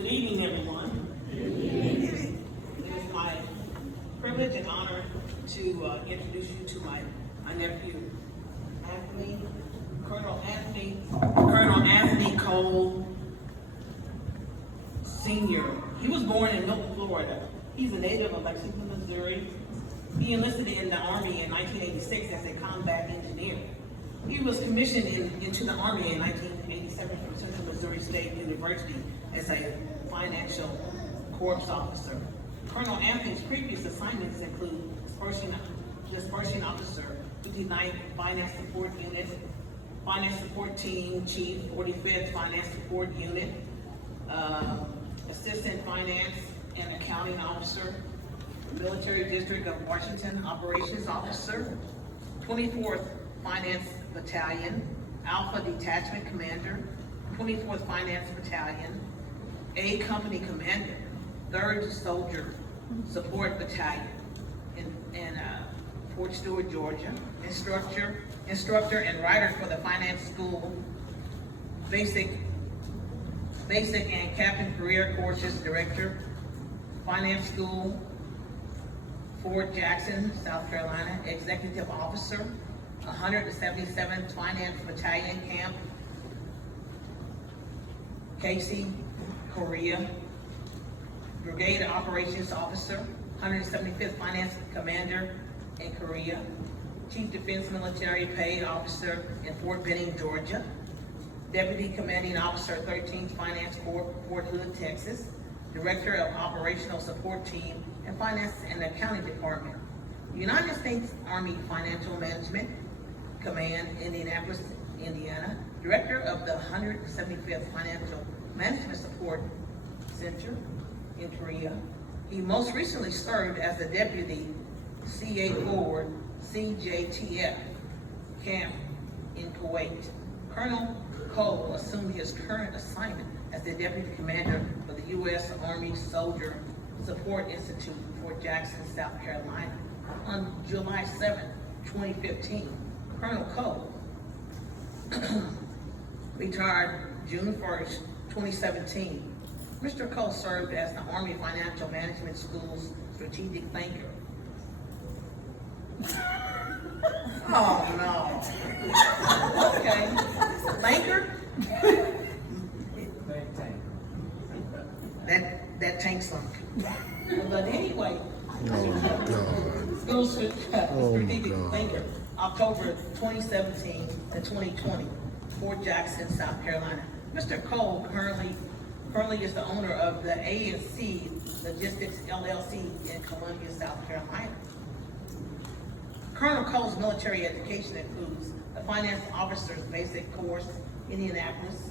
Good evening, everyone. It is my privilege and honor to introduce you to my nephew, Colonel Anthony Cole Sr. He was born in Milton, Florida. He's a native of Lexington, Missouri. He enlisted in the Army in 1986 as a combat engineer. He was commissioned into the Army in 1987 from Central Missouri State University as a financial corps officer. Colonel Anthony's previous assignments include disbursing officer, 59th Finance Support Unit, Finance Support Team Chief, 45th Finance Support Unit, Assistant Finance and Accounting Officer, Military District of Washington Operations Officer, 24th Finance Battalion, Alpha Detachment Commander, 24th Finance Battalion, A Company Commander, 3rd Soldier Support Battalion in Fort Stewart, Georgia, instructor and writer for the Finance School, Basic and Captain Career Courses Director, Finance School, Fort Jackson, South Carolina, Executive Officer, 177th Finance Battalion Camp, Casey, Korea, Brigade Operations Officer, 175th Finance Commander in Korea, Chief Defense Military Paid Officer in Fort Benning, Georgia, Deputy Commanding Officer, 13th Finance Corps, Fort Hood, Texas, Director of Operational Support Team and Finance and Accounting Department, United States Army Financial Management Command, Indianapolis, Indiana, Director of the 175th Financial Management Support Center in Korea. He most recently served as the Deputy CA Forward CJTF Camp in Kuwait. Colonel Cole assumed his current assignment as the Deputy Commander for the U.S. Army Soldier Support Institute in Fort Jackson, South Carolina on July 7, 2015. Colonel Cole retired June 1st, 2017. Mr. Cole served as the Army Financial Management School's strategic thinker. Oh no. Okay. Thinker? That tank sunk. But anyway. School strategic thinker. October 2017 to 2020, Fort Jackson, South Carolina. Mr. Cole currently is the owner of the A&C Logistics LLC in Columbia, South Carolina. Colonel Cole's military education includes the Finance Officer's Basic Course, Indianapolis,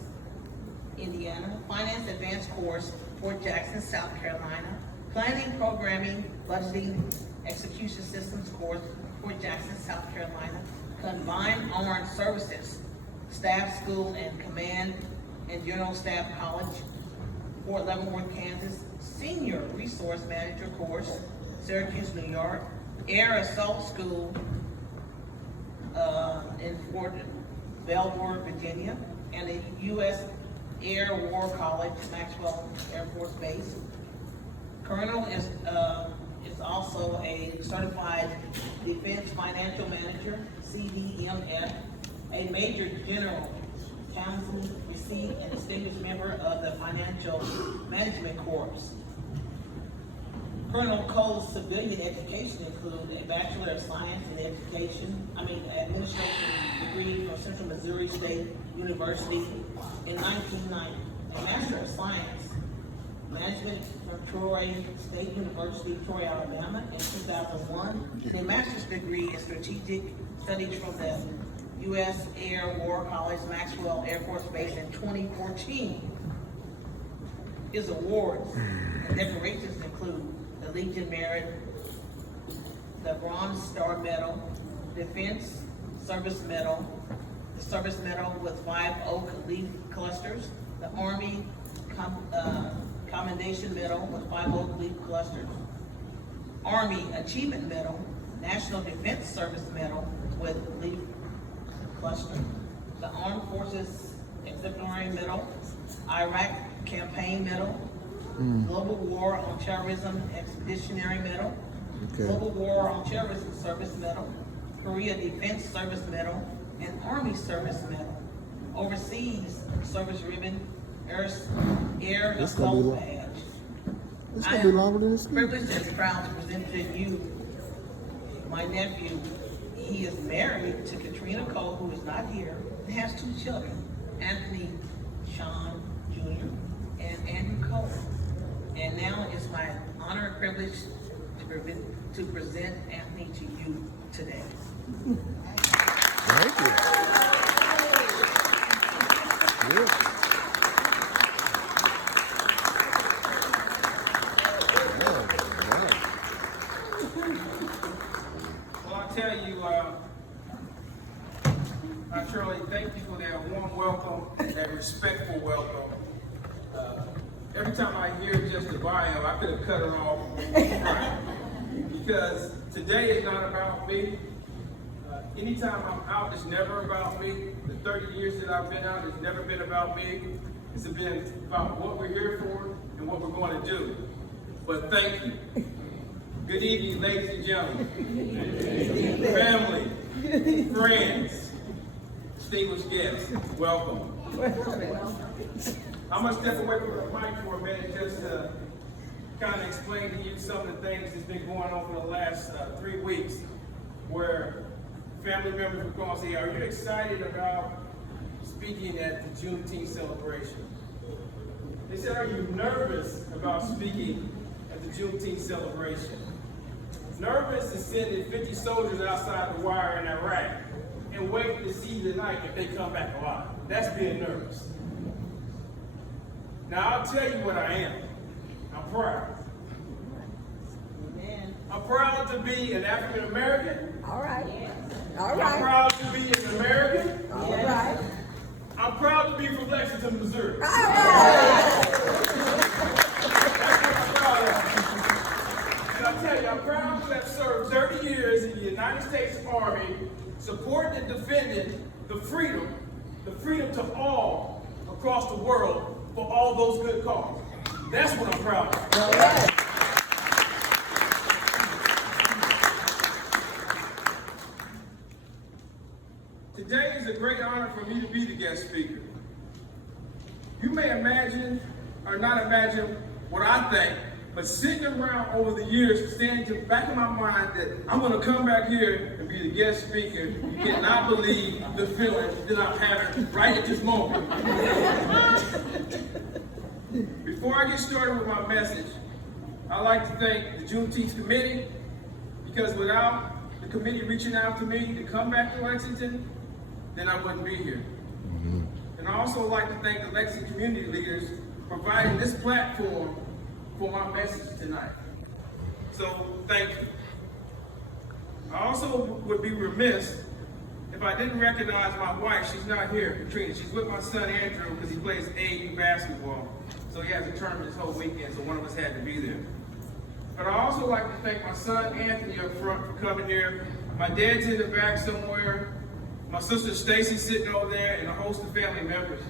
Indiana, Finance Advanced Course, Fort Jackson, South Carolina, Planning, Programming, Budgeting, Execution Systems Course, Fort Jackson, South Carolina, Combined Armed Services, Staff School and Command and General Staff College, Fort Leavenworth, Kansas, Senior Resource Manager Course, Syracuse, New York, Air Assault School in Fort Belvoir, Virginia, and the U.S. Air War College, Maxwell Air Force Base. Colonel is also a certified Defense Financial Manager, CDMF, a Major General Counsel, received and distinguished member of the Financial Management Corps. Colonel Cole's civilian education includes a Bachelor of Science in Administration degree from Central Missouri State University in 1990, a Master of Science Management from Troy State University, Troy, Alabama in 2001, a master's degree in strategic studies from the U.S. Air War College, Maxwell Air Force Base in 2014. His awards and decorations include the Legion Merit, the Bronze Star Medal, Defense Service Medal, the Service Medal with 5 oak leaf clusters, the Army Commendation Medal with 5 oak leaf clusters, Army Achievement Medal, National Defense Service Medal with leaf cluster, the Armed Forces Exemplary Medal, Iraq Campaign Medal, Global War on Terrorism Expeditionary Medal, Okay. Global War on Terrorism Service Medal, Korea Defense Service Medal, and Army Service Medal. Overseas Service Ribbon, Air This gonna be Assault long. Badge. It's I gonna be am longer than this. privileged and proud to present to you my nephew. He is married to Katrina Cole, who is not here, and has 2 children, Anthony Sean Jr. and Andrew Cole. And now it's my honor and privilege to present Anthony to you today. Thank you. Yeah. Well, I tell you, Shirley, thank you for that warm welcome, that respectful welcome. Every time I hear just the bio, I could have cut her off right. Because today is not about me. Anytime I'm out, it's never about me. The 30 years that I've been out, it's never been about me. It's been about what we're here for and what we're going to do. But thank you. Good evening, ladies and gentlemen, family, friends, distinguished guests, welcome. I'm going to step away from the mic for a minute just to kind of explain to you some of the things that's been going on for the last 3 weeks, where family members would call and say, are you excited about speaking at the Juneteenth celebration? They said, are you nervous about speaking at the Juneteenth celebration? Nervous is sending 50 soldiers outside the wire in Iraq and waiting to see tonight if they come back alive. That's being nervous. Now, I'll tell you what I am. I'm proud. Amen. I'm proud to be an African American. All right. All I'm right. proud to be an American. All right. I'm proud to be from Lexington, Missouri. All right. That's what I'm proud of. And I tell you, I'm proud to have served 30 years in the United States Army, supporting and defending the freedom to all across the world for all those good causes. That's what I'm proud of. All right. Today is a great honor for me to be the guest speaker. You may imagine or not imagine what I think, but sitting around over the years, standing to the back of my mind that I'm going to come back here and be the guest speaker, you cannot believe the feeling that I'm having right at this moment. Before I get started with my message, I'd like to thank the Juneteenth Committee, because without the committee reaching out to me to come back to Lexington, then I wouldn't be here. And I also like to thank the Lexington community leaders for providing this platform for my message tonight. So, thank you. I also would be remiss if I didn't recognize my wife. She's not here, Katrina. She's with my son, Andrew, because he plays AAU basketball. So he has a tournament this whole weekend, so one of us had to be there. But I also like to thank my son, Anthony, up front for coming here. My dad's in the back somewhere. My sister Stacy sitting over there, and a host of family members.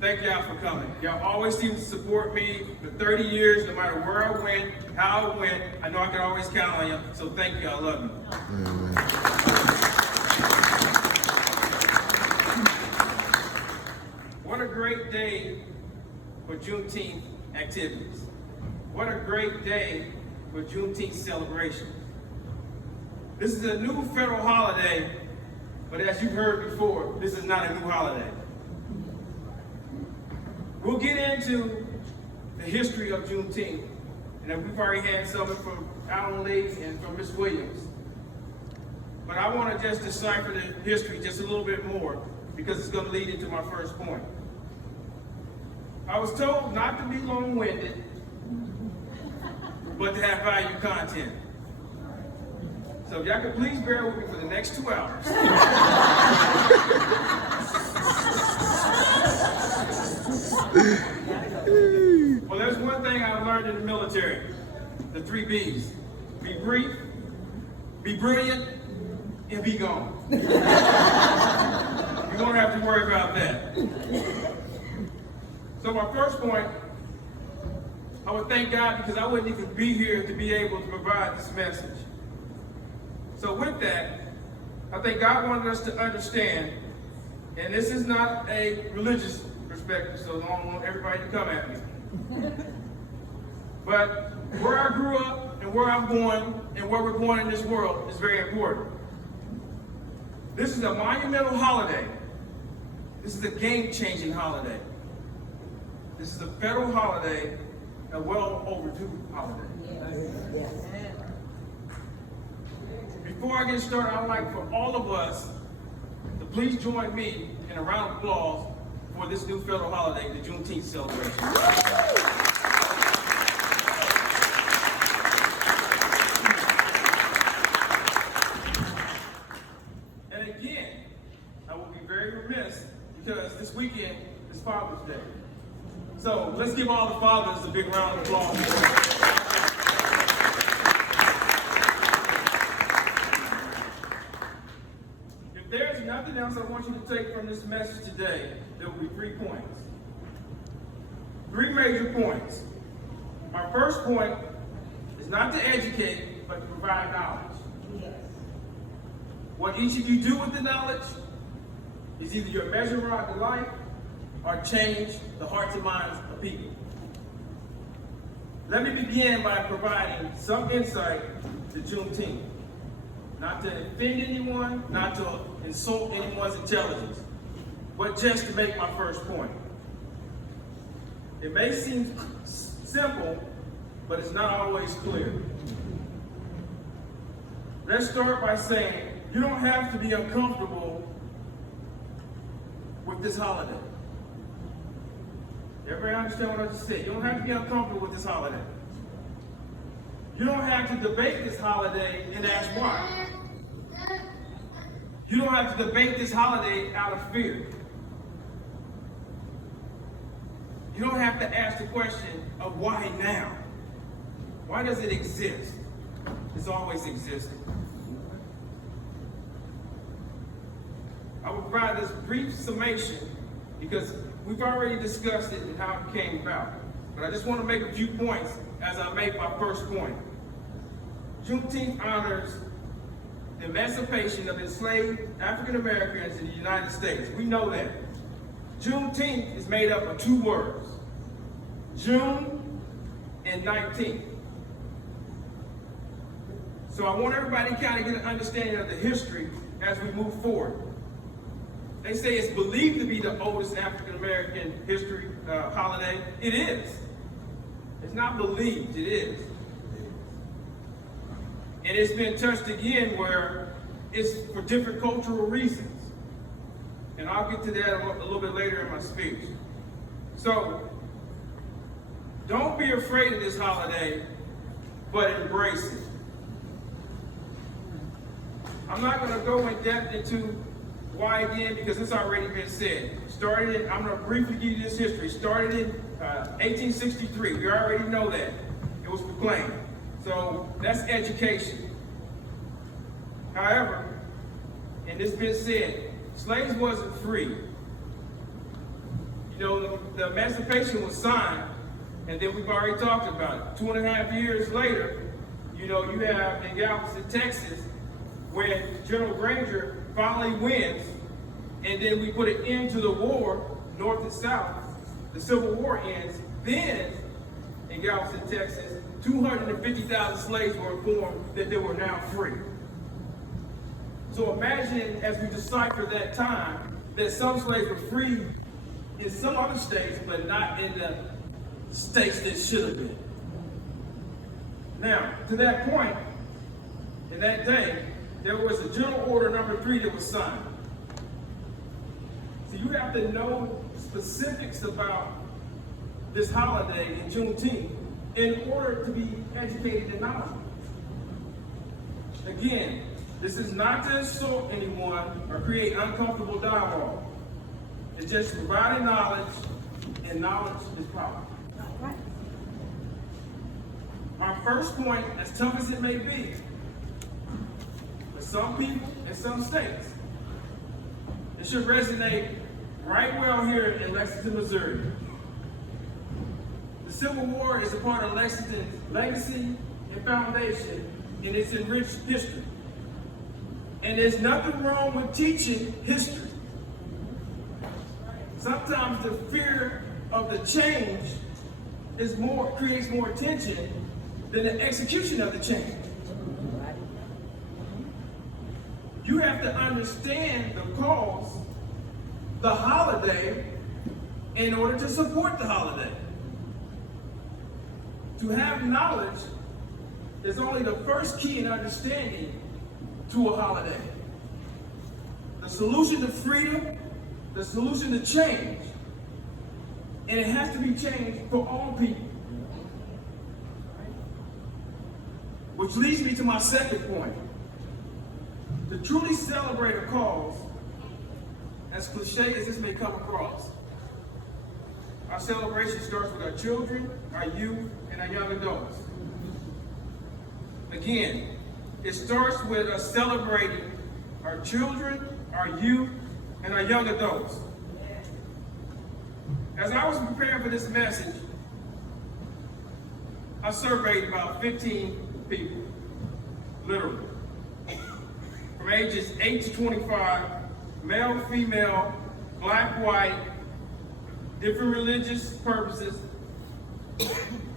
Thank y'all for coming. Y'all always seem to support me for 30 years, no matter where I went, how I went. I know I can always count on you, so thank you. I love you. What a great day for Juneteenth activities. What a great day for Juneteenth celebration. This is a new federal holiday, but as you've heard before, this is not a new holiday. We'll get into the history of Juneteenth, and we've already had something from Alan Lee and from Ms. Williams. But I want to just decipher the history just a little bit more, because it's going to lead into my first point. I was told not to be long-winded, but to have value content. So if y'all could please bear with me for the next 2 hours. Well, there's one thing I learned in the military, the 3 B's. Be brief, be brilliant, and be gone. You won't have to worry about that. So my first point I would thank God because I wouldn't even be here to be able to provide this message. So with that, I think God wanted us to understand, and this is not a religious perspective, so I don't want everybody to come at me. But where I grew up and where I'm going and where we're going in this world is very important. This is a monumental holiday. This is a game-changing holiday. This is a federal holiday, a well overdue holiday. Yes. Before I get started, I'd like for all of us to please join me in a round of applause for this new federal holiday, the Juneteenth celebration. And again, I will be very remiss because this weekend is Father's Day. So let's give all the fathers a big round of applause. If there's nothing else I want you to take from this message today, there will be 3 points. 3 major points. My first point is not to educate, but to provide knowledge. Yes. What each of you do with the knowledge is either your measure rod to life or change the hearts and minds of people. Let me begin by providing some insight to Juneteenth. Not to offend anyone, not to insult anyone's intelligence, but just to make my first point. It may seem simple, but it's not always clear. Let's start by saying you don't have to be uncomfortable with this holiday. Everybody understand what I just said? You don't have to be uncomfortable with this holiday. You don't have to debate this holiday and ask why. You don't have to debate this holiday out of fear. You don't have to ask the question of why now. Why does it exist? It's always existed. I will provide this brief summation because we've already discussed it and how it came about. But I just want to make a few points as I make my first point. Juneteenth honors the emancipation of enslaved African Americans in the United States. We know that. Juneteenth is made up of 2 words, June and 19th. So I want everybody to kind of get an understanding of the history as we move forward. They say it's believed to be the oldest African American history holiday. It is. It's not believed, it is. And it's been touched again where it's for different cultural reasons. And I'll get to that a little bit later in my speech. So, don't be afraid of this holiday, but embrace it. I'm not going to go in depth into why again, because it's already been said. I'm going to briefly give you this history. Started in 1863. We already know that. It was proclaimed. So that's education. However, and it's been said, slaves wasn't free. You know, the emancipation was signed, and then we've already talked about it. 2.5 years later, you know, you have in Galveston, Texas, when General Granger finally wins, and then we put an end to the war, North and South, the Civil War ends, then in Galveston, Texas, 250,000 slaves were informed that they were now free. So imagine as we decipher that time, that some slaves were free in some other states, but not in the states that should have been. Now, to that point, in that day, there was a General Order number 3 that was signed. So you have to know specifics about this holiday in Juneteenth in order to be educated and knowledgeable. Again, this is not to insult anyone or create uncomfortable dialogue. It's just providing knowledge, and knowledge is power. Right. My first point, as tough as it may be, for some people in some states, it should resonate right well here in Lexington, Missouri. The Civil War is a part of Lexington's legacy and foundation in its enriched history. And there's nothing wrong with teaching history. Sometimes the fear of the change creates more tension than the execution of the change. You have to understand the cause, the holiday, in order to support the holiday. To have knowledge is only the first key in understanding to a holiday. The solution to freedom, the solution to change, and it has to be changed for all people. Which leads me to my second point. To truly celebrate a cause, as cliche as this may come across, our celebration starts with our children, our youth, and our young adults. Again, it starts with us celebrating our children, our youth, and our young adults. As I was preparing for this message, I surveyed about 15 people, literally. From ages 8 to 25, male, female, black, white, different religious purposes,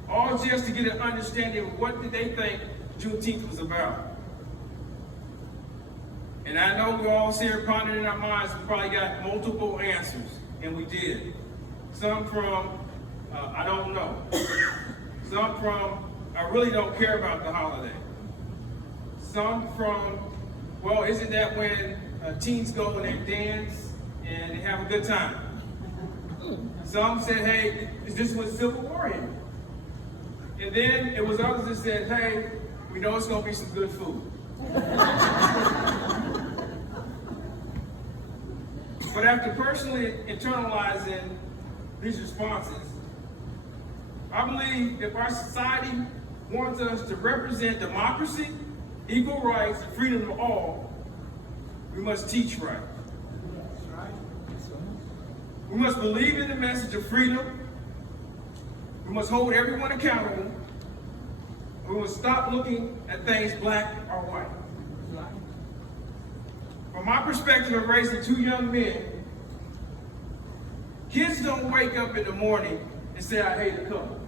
all just to get an understanding of what did they think Juneteenth was about. And I know we all sit here pondering in our minds, we probably got multiple answers, and we did. Some from, I don't know. Some from, I really don't care about the holiday. Some from, well, isn't that when teens go and they dance and they have a good time? Some said, hey, is this when Civil War ended? And then it was others that said, hey, we know it's going to be some good food. But after personally internalizing these responses, I believe if our society wants us to represent democracy, equal rights, and freedom of all, we must teach right. We must believe in the message of freedom. We must hold everyone accountable. We must stop looking at things black or white. From my perspective of raising two young men, kids don't wake up in the morning and say, I hate the color.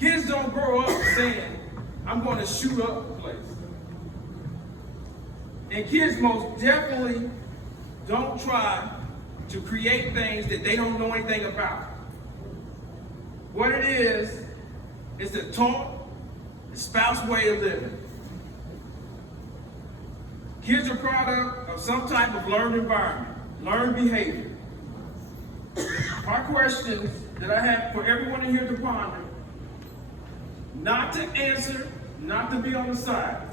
Kids don't grow up saying, I'm going to shoot up the place. And kids most definitely don't try to create things that they don't know anything about. What it is the taught, espoused way of living. Kids are product of some type of learned environment, learned behavior. My questions that I have for everyone in here to ponder, not to answer, not to be on the side.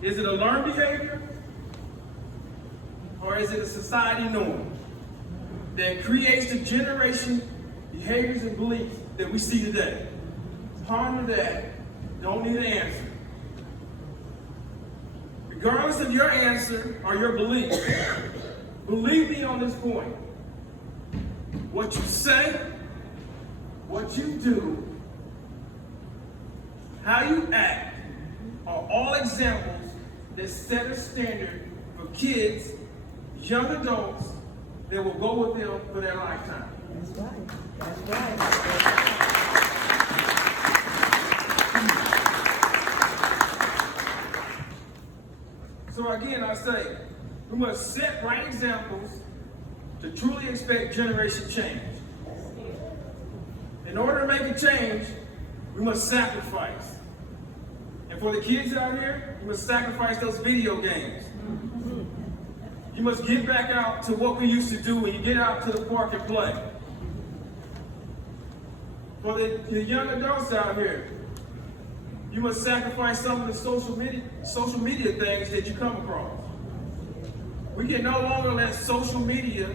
Is it a learned behavior? Or is it a society norm that creates the generation behaviors and beliefs that we see today? Ponder that. Don't need an answer. Regardless of your answer or your belief, believe me on this point. What you say, what you do, how you act are all examples that set a standard for kids, young adults, that will go with them for their lifetime. That's right. That's right. So again, I say, we must set right examples to truly expect generation change. In order to make a change, we must sacrifice. And for the kids out here, you must sacrifice those video games. You must get back out to what we used to do when you get out to the park and play. For the young adults out here, you must sacrifice some of the social media things that you come across. We can no longer let social media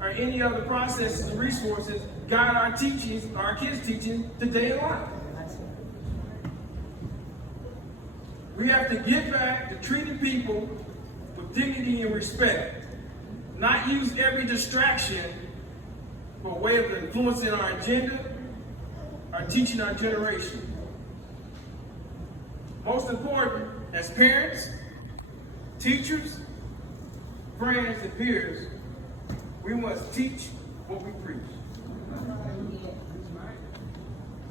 or any other processes and resources guide our teachings, our kids' teaching today in life. We have to get back to treating people with dignity and respect, not use every distraction for a way of influencing our agenda, are teaching our generation. Most important, as parents, teachers, friends, and peers, we must teach what we preach.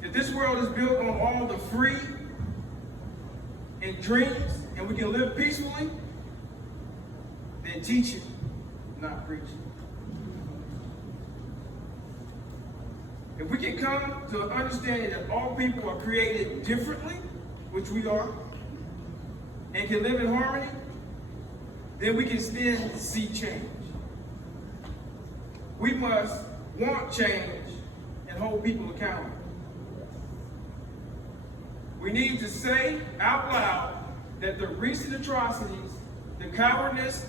If this world is built on all the free and dreams, and we can live peacefully, then teach it, not preach it. If we can come to an understanding that all people are created differently, which we are, and can live in harmony, then we can still see change. We must want change and hold people accountable. We need to say out loud that the recent atrocities, the cowardice,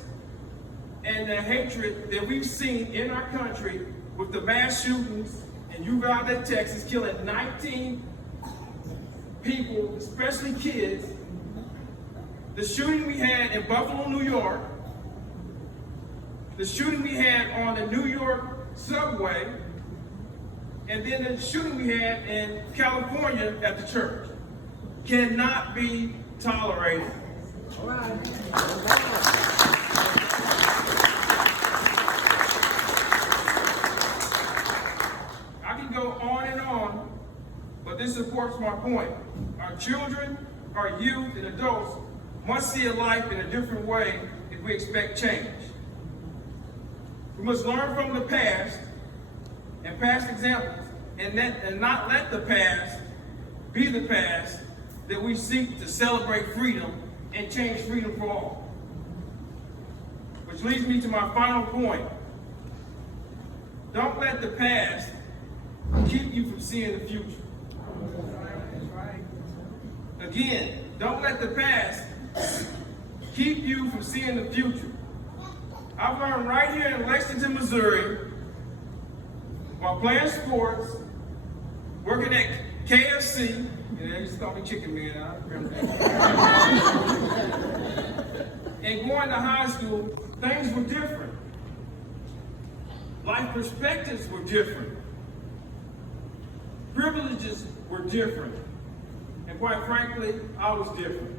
and the hatred that we've seen in our country with the mass shootings in Uvalde, Texas, killing 19 people, especially kids, the shooting we had in Buffalo, New York, the shooting we had on the New York subway, and then the shooting we had in California at the church cannot be tolerated. All right. I can go on and on, but this supports my point. Our children, our youth, and adults must see a life in a different way if we expect change. We must learn from the past and past examples, and not let the past be the past that we seek to celebrate freedom and change freedom for all. Which leads me to my final point. Don't let the past keep you from seeing the future. Again, don't let the past keep you from seeing the future. I've learned right here in Lexington, Missouri, while playing sports, working at KFC, they used to call me Chicken Man, I remember that. And going to high school, things were different. Life perspectives were different. Privileges were different. And quite frankly, I was different.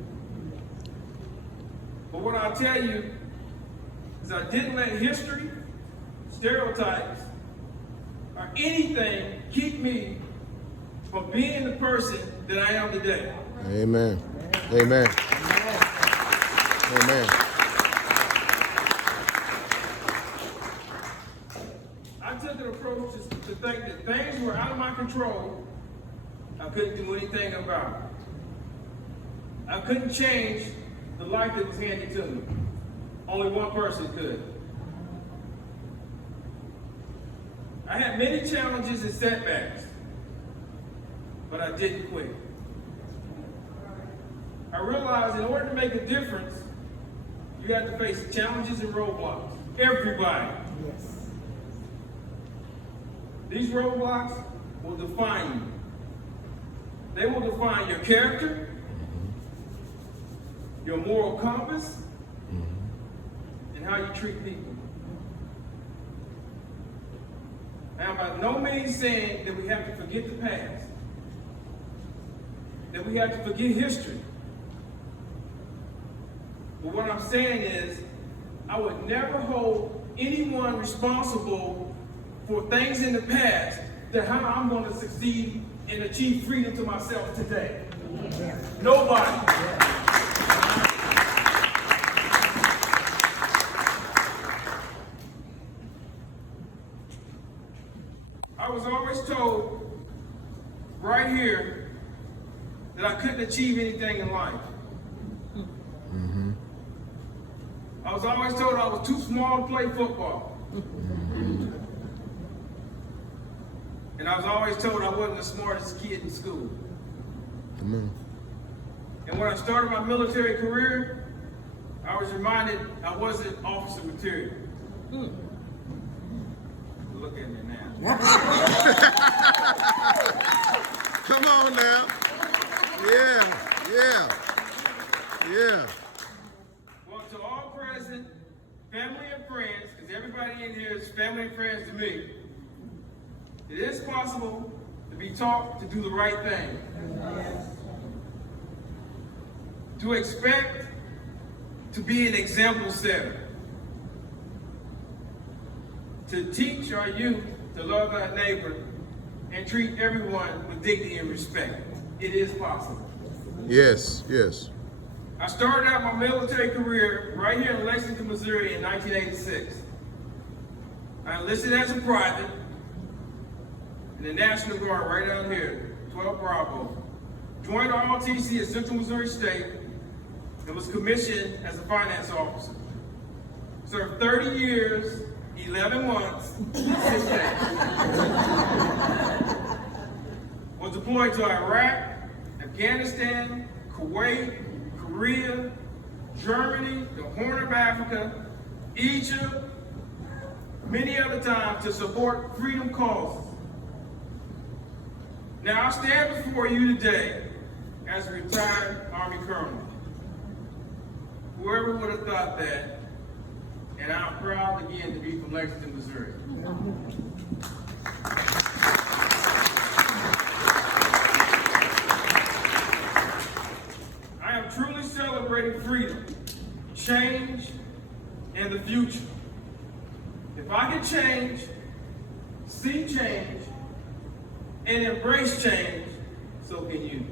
But what I'll tell you is I didn't let history, stereotypes, or anything keep me from being the person that I am today. Amen. Amen. Amen. I took an approach to think that things were out of my control. I couldn't do anything about it. I couldn't change the life that was handed to me. Only one person could. I had many challenges and setbacks, but I didn't quit. I realized in order to make a difference, you have to face challenges and roadblocks. Everybody. Yes. These roadblocks will define you. They will define your character, your moral compass, and how you treat people. I'm by no means saying that we have to forget the past, that we have to forget history. But what I'm saying is, I would never hold anyone responsible for things in the past that how I'm going to succeed and achieve freedom to myself today. Nobody. I was always told right here that I couldn't achieve anything in life. I was always told I was too small to play football. And I was always told I wasn't the smartest kid in school. Amen. And when I started my military career, I was reminded I wasn't officer material. Look at me now. Come on now. Yeah. Well, to all present, family and friends, because everybody in here is family and friends to me, It is possible to be taught to do the right thing. To expect to be an example setter. To teach our youth to love our neighbor and treat everyone with dignity and respect. It is possible. Yes, yes. I started out my military career right here in Lexington, Missouri in 1986. I enlisted as a private in the National Guard right down here, 12 Bravo. Joined ROTC at Central Missouri State and was commissioned as a finance officer. Served 30 years, 11 months, 6 days. Was deployed to Iraq, Afghanistan, Kuwait, Korea, Germany, the Horn of Africa, Egypt, many other times to support freedom causes. Now I stand before you today as a retired Army Colonel. Whoever would have thought that, and I'm proud again to be from Lexington, Missouri. I am truly celebrating freedom, change, and the future. If I can change, see change, and embrace change, so can you.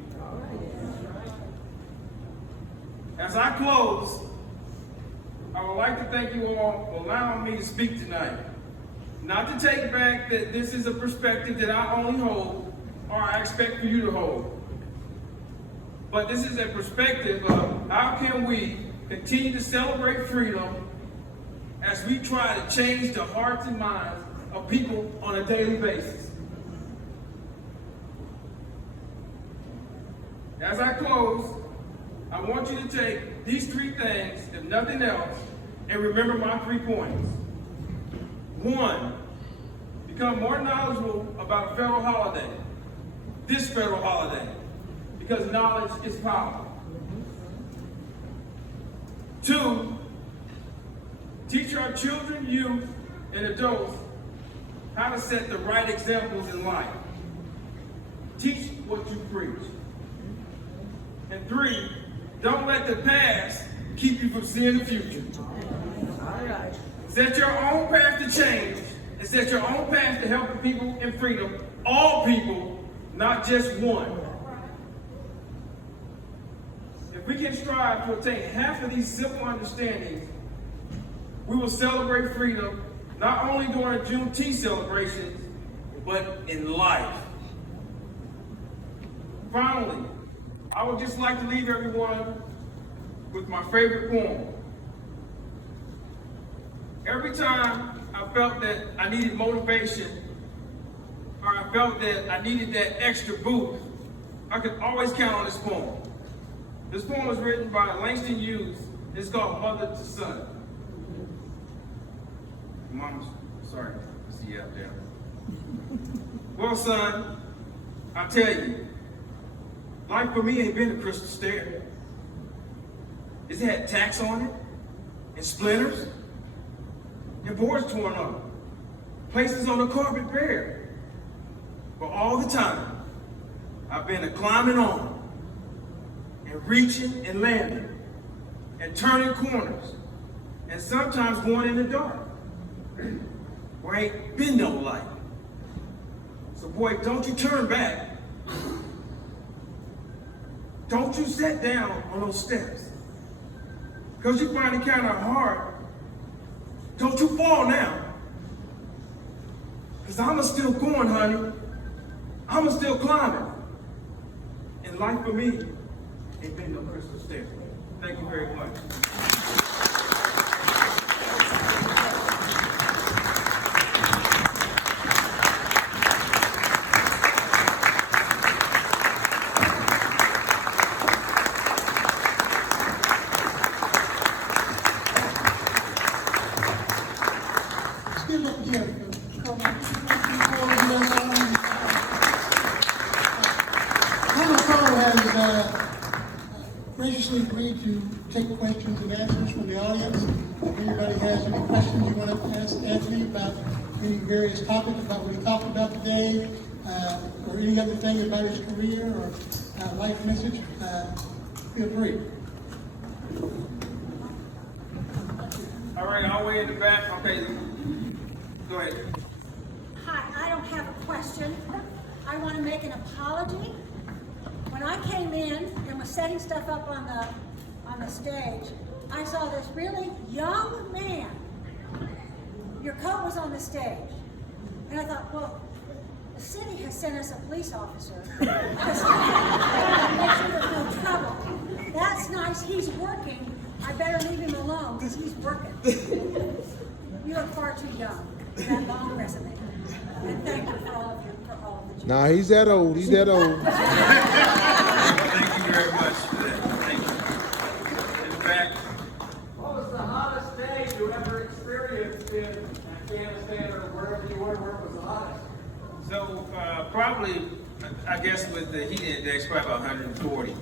As I close, I would like to thank you all for allowing me to speak tonight. Not to take back that this is a perspective that I only hold, or I expect for you to hold. But this is a perspective of how can we continue to celebrate freedom as we try to change the hearts and minds of people on a daily basis. As I close, I want you to take these 3 things, if nothing else, and remember my 3 points. 1, become more knowledgeable about a federal holiday, this federal holiday, because knowledge is power. 2, teach our children, youth, and adults how to set the right examples in life. Teach what you preach. And 3, don't let the past keep you from seeing the future. All right. Set your own path to change and set your own path to helping people in freedom, all people, not just one. If we can strive to attain half of these simple understandings, we will celebrate freedom not only during Juneteenth celebrations, but in life. Finally, I would just like to leave everyone with my favorite poem. Every time I felt that I needed motivation, or I felt that I needed that extra boost, I could always count on this poem. This poem was written by Langston Hughes. It's called Mother to Son. Mom, sorry, I see you out there. Well, son, I tell you, life for me ain't been a crystal stair. It's had tacks on it, and splinters, and boards torn up, places on the carpet bare. But all the time, I've been a climbing on, and reaching and landing, and turning corners, and sometimes going in the dark, where ain't been no light. So boy, don't you turn back. Don't you sit down on those steps. Because you find it kind of hard. Don't you fall now. Because I'm still going, honey. I'm still climbing. And life for me ain't been no crystal stair. Thank you very much. Still up here. Colonel Carter has graciously agreed to take questions and answers from the audience. If anybody has any questions you want to ask Anthony about any various topics about what he talked about today, or any other thing about his career or life message, feel free. All right, all the way in the back. Okay, go ahead. Hi, I don't have a question. I want to make an apology. When I came in and was setting stuff up on the stage, I saw this really young man. Your coat was on the stage. And I thought, well, the city has sent us a police officer to make sure there's no trouble. That's nice, he's working. I better leave him alone because he's working. You look far too young for that long resume. And thank you for all of you, for all that you Nah, he's that old. He's that old. Thank you very much for that. Thank you. In the back. What was the hottest day you ever experienced in Afghanistan or wherever you were where it was the hottest? So probably, I guess with the heat index, probably about 140.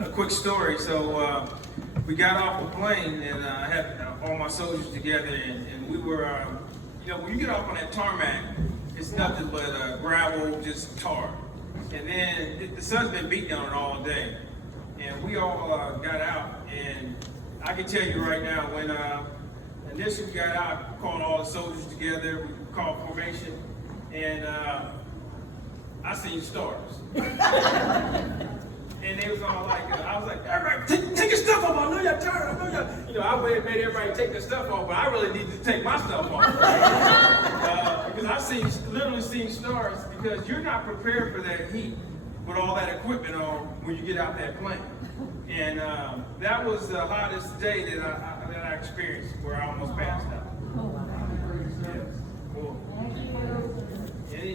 A quick story. So we got off the plane and I had all my soldiers together and we were, when you get off on that tarmac, it's nothing but gravel, just tar. And then the sun's been beating on it all day. And we all got out and I can tell you right now, when initially we got out, called all the soldiers together, we called formation, and I seen stars. And they was all like, I was like, everybody, take your stuff off. I know you're tired. I know you're, I made everybody take their stuff off, but I really need to take my stuff off. Because I've literally seen stars because you're not prepared for that heat with all that equipment on when you get out that plane. And that was the hottest day that I experienced where I almost passed out. Yes. Cool. Any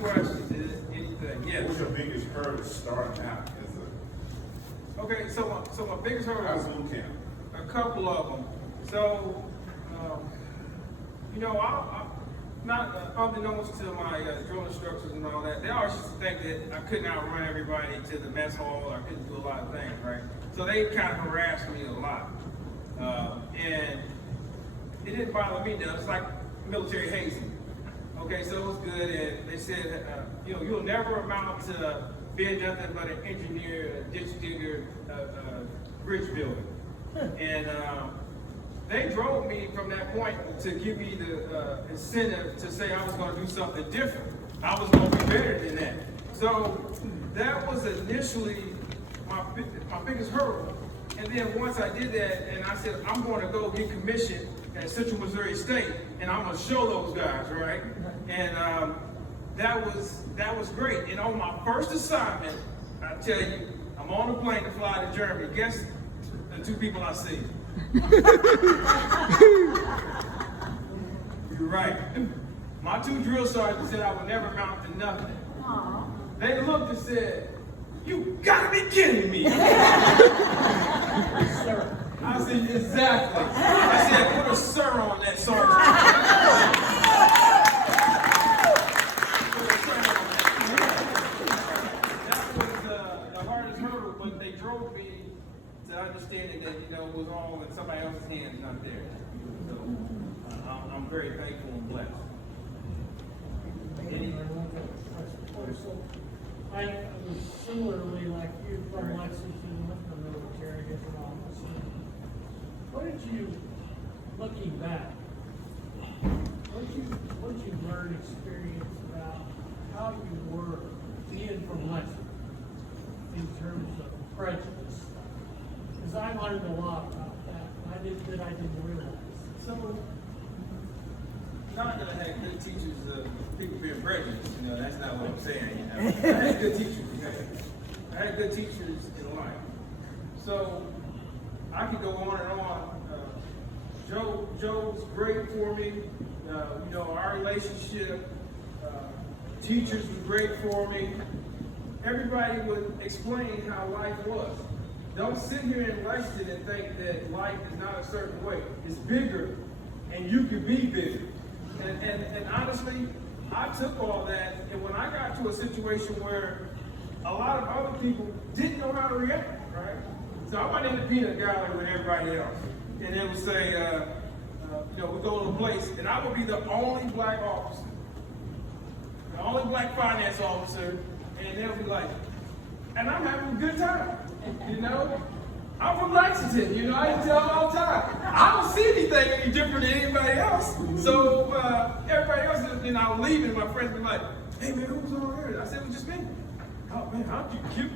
questions? Anything? Yes. What's your biggest hurdle starting out as Okay, so my biggest hurdle a was boot camp? a couple of them. So, I not unbeknownst to my drill instructors and all that, they always used to think that I couldn't outrun everybody to the mess hall, or I couldn't do a lot of things, right? So they kind of harassed me a lot. And it didn't bother me though. It's like military hazing. Okay, so it was good, and they said, you'll never amount to being nothing but an engineer, a ditch digger, bridge builder. And they drove me from that point to give me the incentive to say I was going to do something different. I was going to be better than that. So that was initially my biggest hurdle. And then once I did that, and I said, I'm going to go get commissioned at Central Missouri State, and I'm going to show those guys, right? And that was great. And on my first assignment, I tell you, I'm on a plane to fly to Germany. Guess the two people I see. You're right. My two drill sergeants said I would never amount to nothing. Aww. They looked and said, "You gotta be kidding me." I said, "Exactly." I said, "Put a sir on that, sergeant." That was the hardest hurdle, but they drove me to understanding that, it was all in somebody else's hands, not theirs. So I'm very thankful and blessed. Any? I was similarly like you from Lexington, with the military, different offices. What did you, looking back, what did you learn, experience about how you were being from Lexington in terms of prejudice stuff? Because I learned a lot about that, and I didn't realize. So, Not that I had good teachers of people being prejudiced, that's not what I'm saying, I had good teachers, I had good teachers in life. So, I could go on and on. Joe's great for me, our relationship, teachers were great for me. Everybody would explain how life was. Don't sit here in Lexington and think that life is not a certain way. It's bigger, and you can be bigger. And honestly, I took all that, and when I got to a situation where a lot of other people didn't know how to react, right? So I went in the peanut gallery with everybody else, and they would say, would go to a place, and I would be the only black officer, the only black finance officer, and they'll be like, and I'm having a good time, you know? I'm from Lexington, you know, I tell them all the time. I don't see anything any different than anybody else. So everybody else, and I'm leaving, my friends be like, hey man, who's over there? I said, it was just me. Oh man, how did you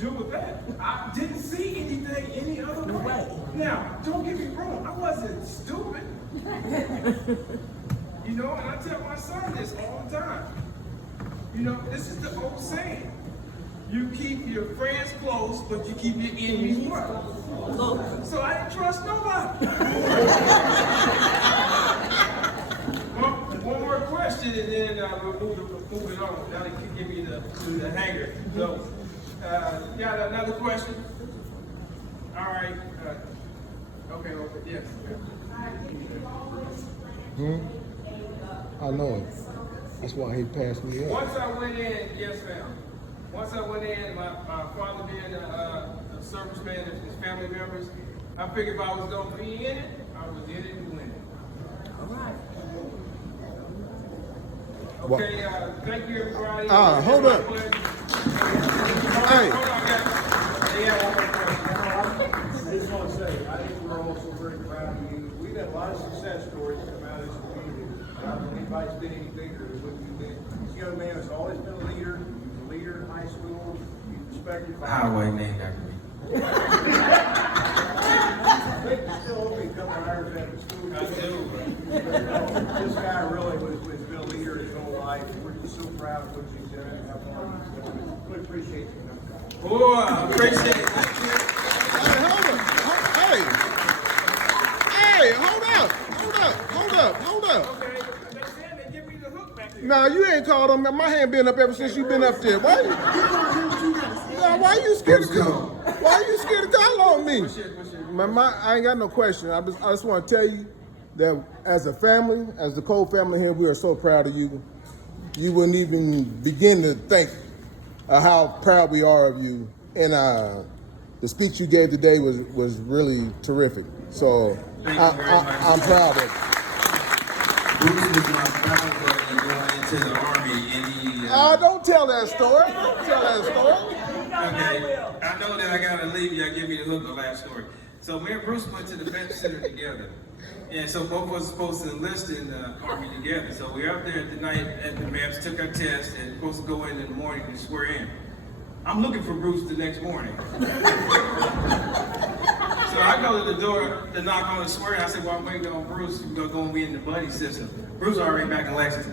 deal with that? I didn't see anything any other way. Now, don't get me wrong, I wasn't stupid. You know, and I tell my son this all the time. You know, this is the old saying. You keep your friends close, but you keep your enemies far. So I didn't trust nobody. One more question, and then we'll move it on. Now they can give me the hanger. So, got another question? All right. Okay, yes. I know it. That's why he passed me up. Once I went in, yes ma'am. Once I went in, my father being a serviceman and his family members, I figured if I was going to be in it, I was in it to win it. All right. Okay, thank you everybody. Hold up. Hey. Hold on, guys. They have one more question. I just want to say, I think we're also very proud of you. We've had a lot of success stories come out of this community. I don't think anybody's been any bigger than what you did. This young man has always been a leader. He was a leader in high school. He respected highway named after me. I think you still owe me a couple hours after school. I do. This guy really has been a leader his whole life. We're just so proud of what you've done and how far you've gone. We appreciate you. Oh, I appreciate it. Thank you. Hey, hold up. Okay, they said they give me the hook back there. Nah, you ain't called on me. My hand been up ever since you been up there. Why you scared to call? Why you scared to call on me? I ain't got no question. I just want to tell you that as a family, as the Cole family here, we are so proud of you. You wouldn't even begin to think of how proud we are of you. And the speech you gave today was really terrific. So I'm proud of you. Bruce was my grandfather going into the army, and he. Don't tell that story. Don't tell that story. Okay, I know that I gotta leave you. Give me the hook of the last story. So me and Bruce went to the Defense Center together, and so both of us were supposed to enlist in the army together. So we were up there at the night at the maps, took our test, and supposed to go in the morning to swear in. I'm looking for Bruce the next morning. So I go to the door to knock on the swearing. I said, well, I'm waiting on Bruce. We're going to be in the buddy system. Bruce already back in Lexington.